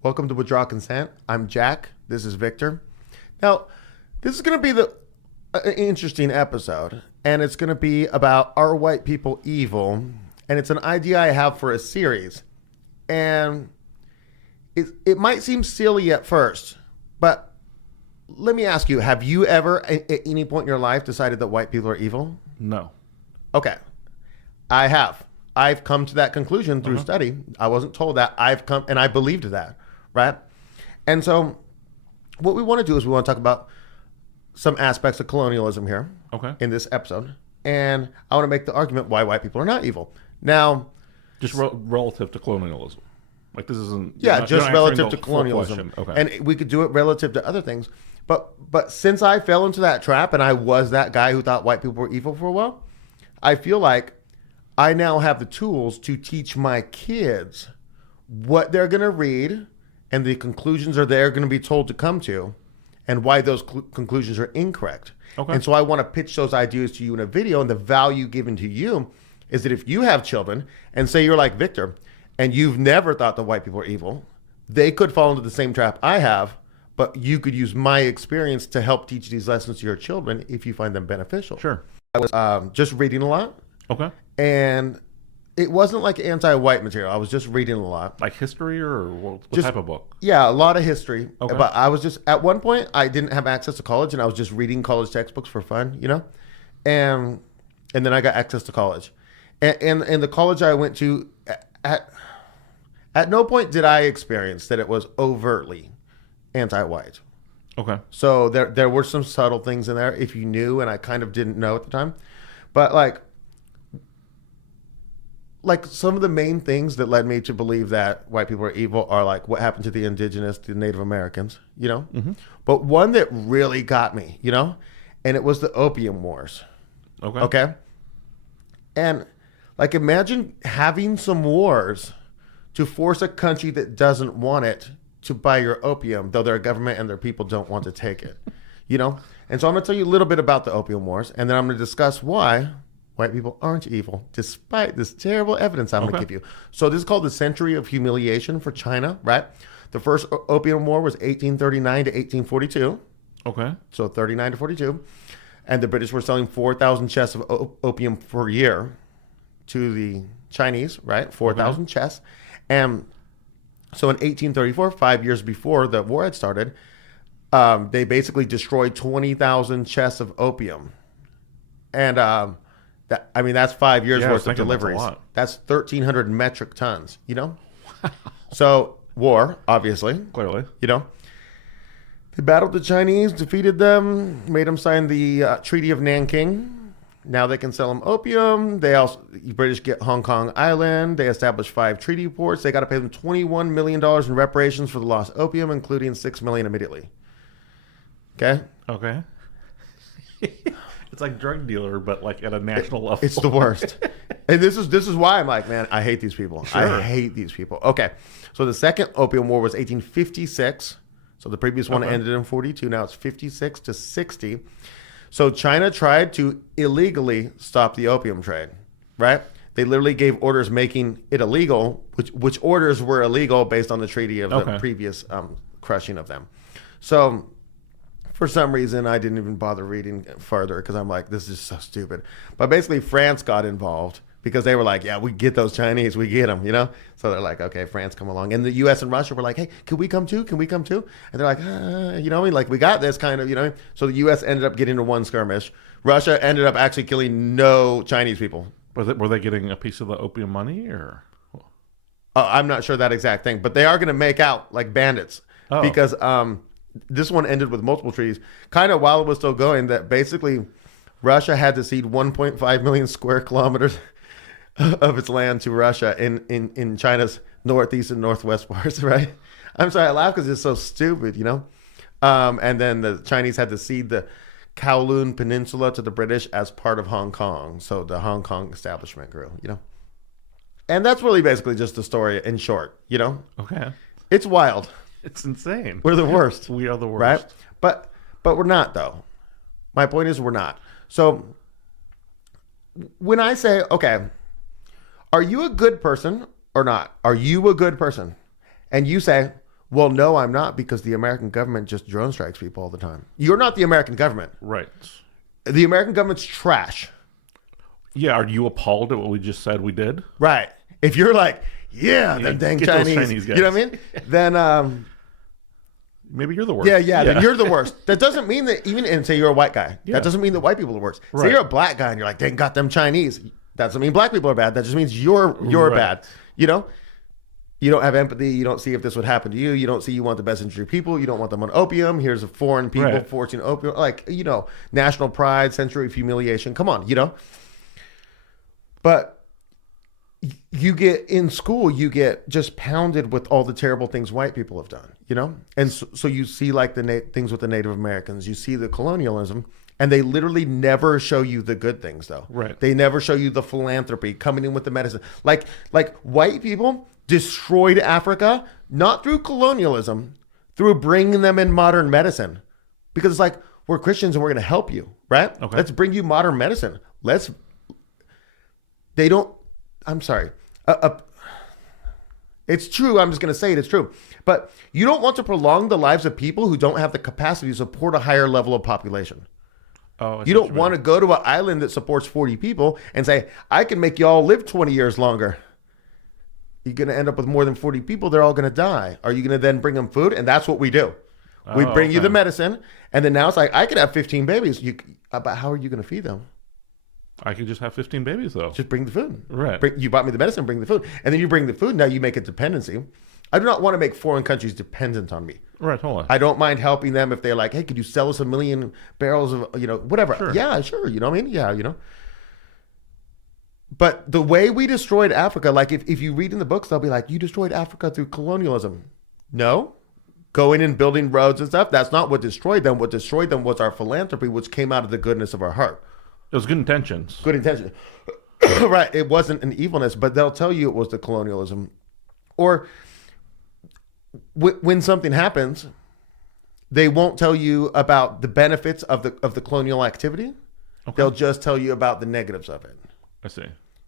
Welcome to Withdraw Consent. I'm Jack. This is Victor. Now, this is going to be the interesting episode, and it's going to be about are white people evil? And it's an idea I have for a series. And it might seem silly at first, but let me ask you, have you ever at any point in your life decided that white people are evil? No. Okay. I have. I've come to that conclusion through study. I wasn't told that. I've come and I believed that. Right? And so what we want to do is we want to talk about some aspects of colonialism here in this episode. And I want to make the argument why white people are not evil. Now, just relative to colonialism. Like this isn't... Yeah, just relative to colonialism. Okay. And we could do it relative to other things. But since I fell into that trap and I was that guy who thought white people were evil for a while, I feel like I now have the tools to teach my kids what they're going to read and the conclusions are they're going to be told to come to and why those conclusions are incorrect. Okay. And so I want to pitch those ideas to you in a video, and the value given to you is that if you have children and say you're like Victor and you've never thought that white people are evil, they could fall into the same trap I have, but you could use my experience to help teach these lessons to your children if you find them beneficial. Sure. I was just reading a lot. Okay. And it wasn't like anti-white material. I was just reading a lot. Like history or what Just- type of book? Yeah, a lot of history. Okay. But I was just, at one point, I didn't have access to college, and I was just reading college textbooks for fun, you know? And then I got access to college. And the college I went to, at no point did I experience that it was overtly anti-white. Okay. So there were some subtle things in there if you knew, and I kind of didn't know at the time. But like some of the main things that led me to believe that white people are evil are like what happened to the indigenous, the Native Americans, you know? Mm-hmm. But one that really got me, you know? And it was the Opium Wars. Okay. Okay? And like imagine having some wars to force a country that doesn't want it to buy your opium, though their government and their people don't want to take it, you know? And so I'm going to tell you a little bit about the Opium Wars, and then I'm going to discuss why white people aren't evil, despite this terrible evidence I'm going to give you. So this is called the Century of Humiliation for China, right? The first Opium War was 1839 to 1842. Okay. So 39 to 42. And the British were selling 4,000 chests of opium per year to the Chinese, right? 4,000 chests. And so in 1834, 5 years before the war had started, they basically destroyed 20,000 chests of opium. And that's 5 years worth of deliveries. That's 1,300 metric tons, you know? So, war, obviously. Clearly. You know? They battled the Chinese, defeated them, made them sign the Treaty of Nanking. Now they can sell them opium. The British get Hong Kong Island. They established 5 treaty ports. They got to pay them $21 million in reparations for the lost opium, including $6 million immediately. Okay? Okay. It's like drug dealer, but like at a national level. It's the worst. And this is why I'm like, man, I hate these people. Sure. I hate these people. Okay. So the second Opium War was 1856. So the previous one ended in 42. Now it's 56 to 60. So China tried to illegally stop the opium trade, right? They literally gave orders making it illegal, which orders were illegal based on the treaty of the previous crushing of them. So for some reason, I didn't even bother reading further because I'm like, this is so stupid. But basically, France got involved because they were like, yeah, we get those Chinese, we get them, you know? So they're like, okay, France, come along. And the U.S. and Russia were like, hey, can we come too? Can we come too? And they're like, you know what I mean? Like, we got this kind of, you know what I mean? So the U.S. ended up getting into one skirmish. Russia ended up actually killing no Chinese people. Were they getting a piece of the opium money or? I'm not sure that exact thing, but they are going to make out like bandits because this one ended with multiple treaties. Kind of while it was still going, that basically Russia had to cede 1.5 million square kilometers of its land to Russia in China's northeast and northwest parts, right? I'm sorry, I laugh because it's so stupid, you know? And then the Chinese had to cede the Kowloon Peninsula to the British as part of Hong Kong. So the Hong Kong establishment grew, you know? And that's really basically just the story in short, you know? Okay. It's wild. It's insane. We're the worst. We are the worst. Right? But we're not, though. My point is we're not. So when I say, okay, are you a good person or not? Are you a good person? And you say, Well, no, I'm not, because the American government just drone strikes people all the time. You're not the American government. Right. The American government's trash. Yeah, are you appalled at what we just said we did? Right. If you're like, yeah, them dang get those Chinese guys. you know what I mean? Then maybe you're the worst. yeah, then you're the worst. That doesn't mean that even, and say you're a white guy. Yeah. That doesn't mean that white people are worse. Say Right. you're a black guy and you're like, they got them Chinese. That doesn't mean black people are bad. That just means you're Right. bad. You know? You don't have empathy. You don't see if this would happen to you. You don't see you want the best interest of people. You don't want them on opium. Here's a foreign people Right. forcing opium. Like, you know, national pride, century of humiliation. Come on, you know? But you get in school, you get just pounded with all the terrible things white people have done, you know? And so you see like the things with the Native Americans, you see the colonialism, and they literally never show you the good things though. Right. They never show you the philanthropy coming in with the medicine. Like white people destroyed Africa, not through colonialism, through bringing them in modern medicine. Because it's like, we're Christians and we're going to help you, right? Okay. Let's bring you modern medicine. They don't, I'm sorry. It's true. I'm just going to say it. It's true. But you don't want to prolong the lives of people who don't have the capacity to support a higher level of population. Oh, You don't want to go to an island that supports 40 people and say, I can make you all live 20 years longer. You're going to end up with more than 40 people. They're all going to die. Are you going to then bring them food? And that's what we do. We bring you the medicine. And then now it's like, I could have 15 babies. But how are you going to feed them? I could just have 15 babies though. Just bring the food. Right. You bought me the medicine, bring the food. And then you bring the food. Now you make a dependency. I do not want to make foreign countries dependent on me. Right, hold on. I don't mind helping them if they're like, hey, could you sell us 1 million barrels of, you know, whatever. Sure. Yeah, sure. You know what I mean? Yeah, you know. But the way we destroyed Africa, like if you read in the books, they'll be like, you destroyed Africa through colonialism. No. Going and building roads and stuff, that's not what destroyed them. What destroyed them was our philanthropy, which came out of the goodness of our heart. It was good intentions. Good intention. Right. It wasn't an evilness, but they'll tell you it was the colonialism. Or when something happens, they won't tell you about the benefits of the colonial activity. Okay. They'll just tell you about the negatives of it. I see.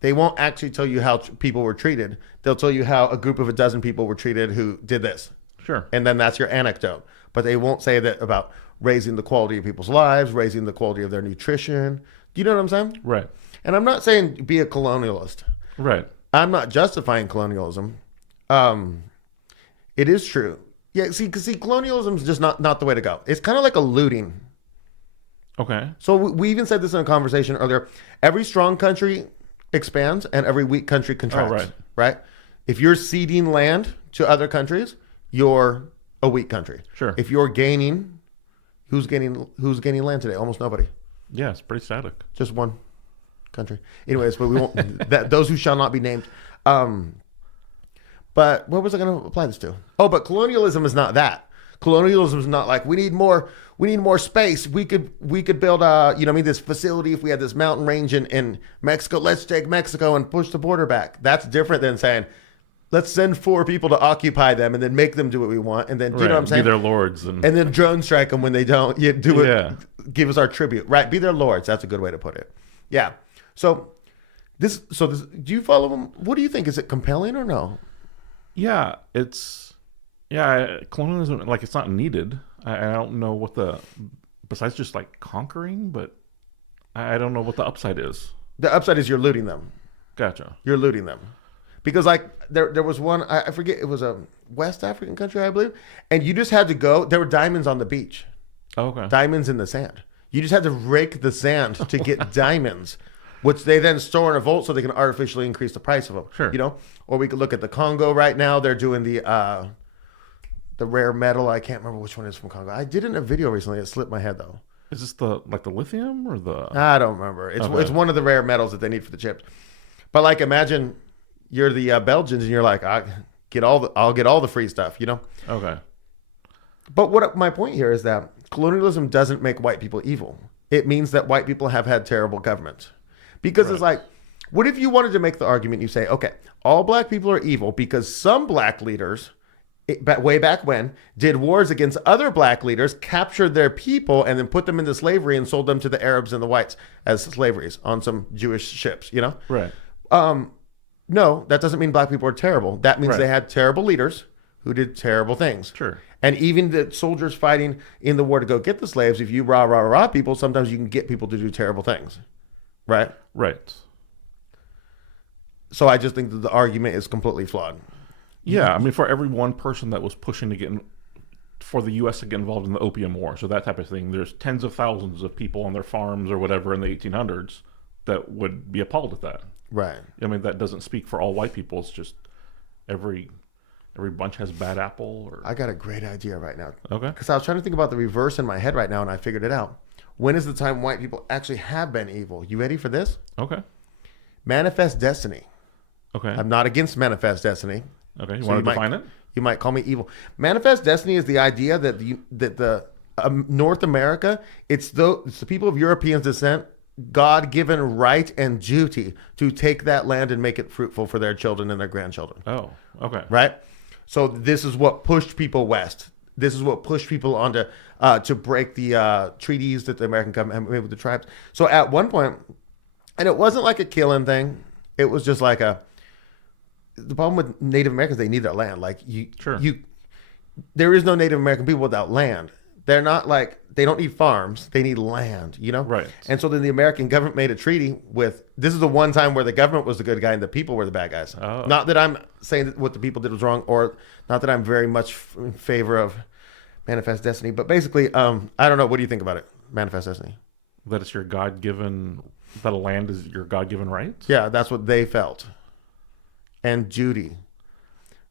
They won't actually tell you how people were treated. They'll tell you how a group of 12 people were treated who did this. Sure. And then that's your anecdote. But they won't say that about raising the quality of people's lives, raising the quality of their nutrition. Do you know what I'm saying? Right. And I'm not saying be a colonialist. Right. I'm not justifying colonialism. It is true. Yeah, see, colonialism is just not the way to go. It's kind of like a looting. Okay. So we even said this in a conversation earlier. Every strong country expands and every weak country contracts. Oh, right? If you're ceding land to other countries, you're a weak country. Sure. If you're gaining, who's gaining land today? Almost nobody. Yeah, it's pretty static. Just one country. Anyways, but we won't. Those who shall not be named. But what was I going to apply this to? Oh, but colonialism is not that. Colonialism is not like we need more space. We could build this facility if we had this mountain range in Mexico. Let's take Mexico and push the border back. That's different than saying, let's send 4 people to occupy them and then make them do what we want. And then, do you know what I'm saying? Be their lords. And then drone strike them when they don't. You do it. Yeah. Give us our tribute. Right. Be their lords. That's a good way to put it. Yeah. So this, do you follow them? What do you think? Is it compelling or no? Yeah, colonialism, like, it's not needed. I don't know what besides just like conquering, but I don't know what the upside is. The upside is you're looting them. Gotcha. You're looting them. Because like there was one, I forget, it was a West African country, I believe. And you just had to go, there were diamonds on the beach. Oh, okay. Diamonds in the sand. You just had to rake the sand to get diamonds, which they then store in a vault so they can artificially increase the price of them. Sure. You know? Or we could look at the Congo right now. They're doing the rare metal. I can't remember which one is from Congo. I did it in a video recently. It slipped my head though. Is this the lithium or the? I don't remember. It's one of the rare metals that they need for the chips. But like, imagine you're the Belgians and you're like, I'll get all the free stuff, you know? Okay. But my point here is that colonialism doesn't make white people evil. It means that white people have had terrible government. Because It's like, what if you wanted to make the argument, you say, okay, all black people are evil because some black leaders, way back when, did wars against other black leaders, captured their people, and then put them into slavery and sold them to the Arabs and the whites as slaveries on some Jewish ships, you know? Right. No, that doesn't mean black people are terrible. That means they had terrible leaders who did terrible things. Sure. And even the soldiers fighting in the war to go get the slaves, if you rah people, sometimes you can get people to do terrible things. Right? Right. So I just think that the argument is completely flawed. Yeah, I mean, for every one person that was pushing to for the U.S. to get involved in the Opium War, so that type of thing, there's tens of thousands of people on their farms or whatever in the 1800s that would be appalled at that. Right. I mean, that doesn't speak for all white people. It's just every bunch has bad apple. Or I got a great idea right now. Okay. Because I was trying to think about the reverse in my head right now, and I figured it out. When is the time white people actually have been evil? You ready for this? Okay. Manifest destiny. Okay. I'm not against manifest destiny. Okay. You want to define it? You might call me evil. Manifest destiny is the idea that the North America, it's the people of European descent, God-given right and duty to take that land and make it fruitful for their children and their grandchildren. Oh, okay. Right? So this is what pushed people west. This is what pushed people onto to break the treaties that the American government made with the tribes. So at one point, and it wasn't like a killing thing. It was just like the problem with Native Americans, they need their land. Like there is no Native American people without land. They're not like, they don't need farms. They need land, you know? Right. And so then the American government made a treaty with, this is the one time where the government was the good guy and the people were the bad guys. Oh. Not that I'm saying that what the people did was wrong, or not that I'm very much in favor of manifest destiny, but basically, I don't know. What do you think about it? Manifest destiny. That it's your God-given, that a land is your God-given right? Yeah, that's what they felt. And duty.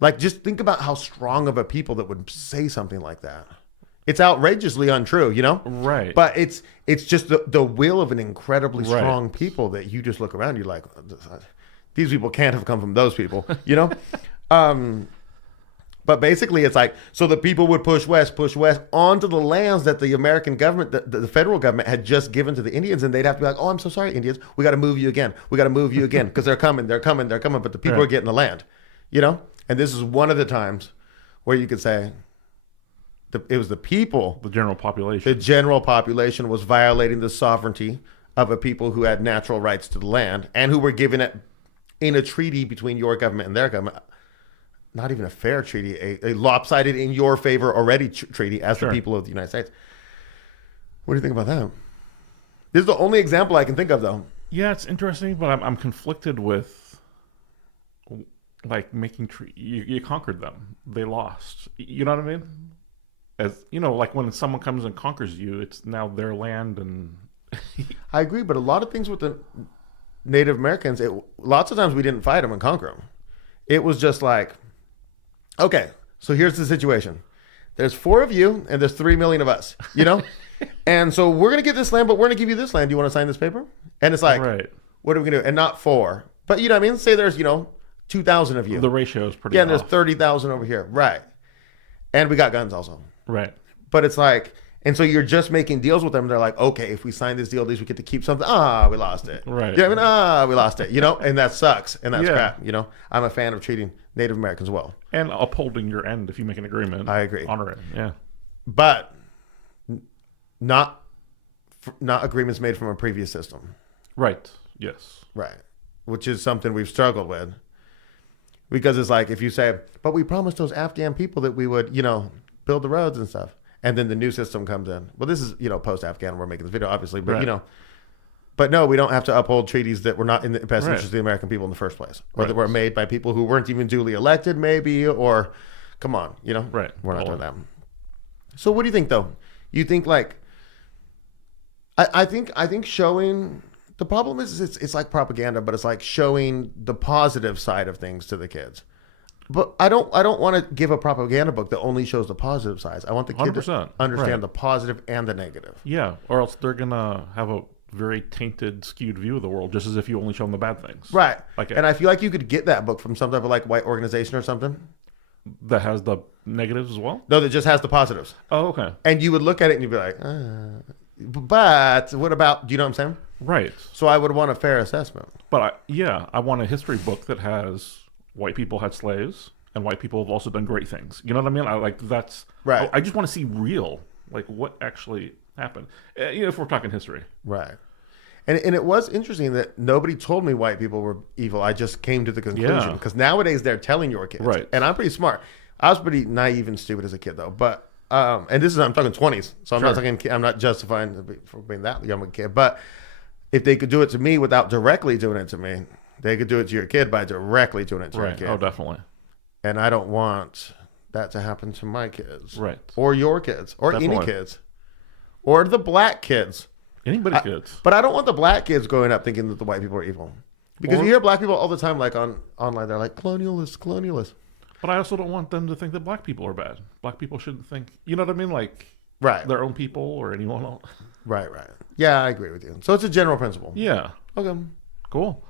Like, just think about how strong of a people that would say something like that. It's outrageously untrue, you know? Right. But it's just the will of an incredibly strong people that you just look around, you're like, these people can't have come from those people, you know? But basically it's like, so the people would push west onto the lands that the American government, the federal government had just given to the Indians, and they'd have to be like, oh, I'm so sorry, Indians, we got to move you again. We got to move you again because they're coming, but the people are getting the land, you know? And this is one of the times where you could say it was the people. The general population. The general population was violating the sovereignty of a people who had natural rights to the land and who were given it in a treaty between your government and their government. Not even a fair treaty, a lopsided in your favor already treaty as the people of the United States. What do you think about that? This is the only example I can think of, though. Yeah, it's interesting, but I'm conflicted with, like, making you conquered them. They lost. You know what I mean? As you know, like when someone comes and conquers you, it's now their land, and I agree, but a lot of things with the Native Americans, lots of times we didn't fight them and conquer them. It was just like, okay, so here's the situation. There's 4 of you and there's 3 million of us, you know? And so we're going to get this land, but we're going to give you this land. Do you want to sign this paper? And it's like, what are we going to do? And not 4. But you know what I mean? Say there's, 2,000 of you. The ratio is pretty and there's 30,000 over here. Right. And we got guns also. Right. But it's like, and so you're just making deals with them. They're like, okay, if we sign this deal, at least we get to keep something. We lost it. Right. You know what I mean? We lost it, and that sucks. And that's crap, I'm a fan of treating Native Americans well. And upholding your end if you make an agreement. I agree. Honor it, yeah. But not agreements made from a previous system. Right, yes. Right. Which is something we've struggled with. Because it's like, if you say, but we promised those Afghan people that we would, build the roads and stuff. And then the new system comes in. Well, this is, post-Afghan. We're making this video, obviously. But, but no, we don't have to uphold treaties that were not in the best interest of the American people in the first place. Or that were made by people who weren't even duly elected, maybe. Or, come on, Right. We're not doing that. So what do you think, though? You think, like, I think showing... The problem is it's like propaganda, but it's like showing the positive side of things to the kids. But I don't want to give a propaganda book that only shows the positive sides. I want the kid to understand the positive and the negative. Yeah, or else they're gonna have a very tainted, skewed view of the world, just as if you only show them the bad things. Right. And I feel like you could get that book from some type of like white organization or something. That has the negatives as well? No, that just has the positives. Oh, okay. And you would look at it and you'd be like, but what about, do you know what I'm saying? Right. So I would want a fair assessment. But I want a history book that has white people had slaves and white people have also done great things. You know what I mean? That's right. I just want to see real, like what actually happened. If we're talking history. Right. And it was interesting that nobody told me white people were evil. I just came to the conclusion because nowadays they're telling your kids. Right. And I'm pretty smart. I was pretty naive and stupid as a kid, though. But and this is I'm talking 20s, so I'm not justifying for being that young a kid. But if they could do it to me without directly doing it to me, they could do it to your kid by directly doing it to your kid. Oh, definitely. And I don't want that to happen to my kids, right? Or your kids, or Definitely. any kids, or the black kids. Anybody's kids. But I don't want the black kids growing up thinking that the white people are evil. Because you hear black people all the time, like online, they're like, colonialists. But I also don't want them to think that black people are bad. Black people shouldn't think, you know what I mean? Like, right. Their own people or anyone else. Right. Yeah, I agree with you. So it's a general principle. Yeah. Okay. Cool.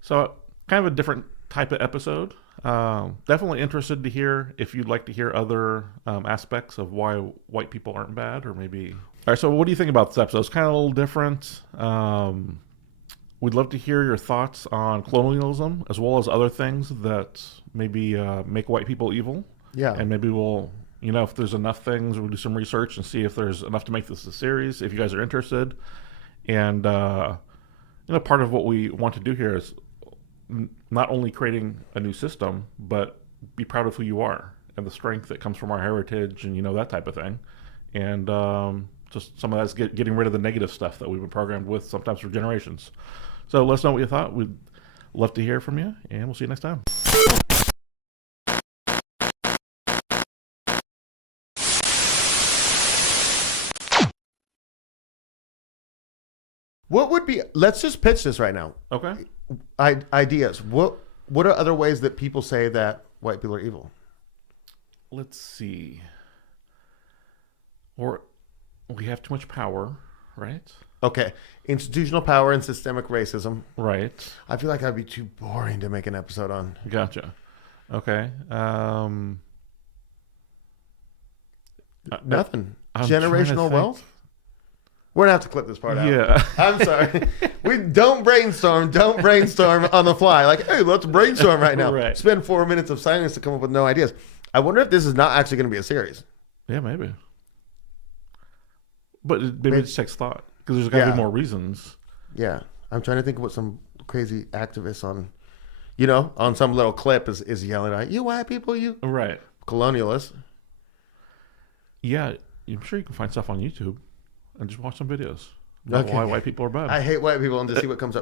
So kind of a different type of episode. Definitely interested to hear if you'd like to hear other aspects of why white people aren't bad, or maybe. All right. So what do you think about this episode? It's kind of a little different. We'd love to hear your thoughts on colonialism, as well as other things that maybe make white people evil. Yeah. And maybe we'll, if there's enough things, we'll do some research and see if there's enough to make this a series, if you guys are interested. And, part of what we want to do here is not only creating a new system, but be proud of who you are and the strength that comes from our heritage and, that type of thing. And just some of that's getting rid of the negative stuff that we've been programmed with sometimes for generations. So let us know what you thought. We'd love to hear from you, and we'll see you next time. What would be? Let's just pitch this right now. Okay. Ideas. What are other ways that people say that white people are evil? Let's see. Or we have too much power, right? Okay. Institutional power and systemic racism. Right. I feel like that'd be too boring to make an episode on. Gotcha. Okay. Nothing. I'm Generational wealth? We're going to have to clip this part out. Yeah. I'm sorry. We don't brainstorm on the fly. Like, hey, let's brainstorm right now. Right. Spend 4 minutes of silence to come up with no ideas. I wonder if this is not actually going to be a series. Yeah, maybe. But maybe it just takes thought. Because there's got to be more reasons. Yeah. I'm trying to think of what some crazy activist on some little clip is yelling at, you white people, you right colonialists. Yeah, I'm sure you can find stuff on YouTube and just watch some videos about why white people are bad. I hate white people and just see what comes up.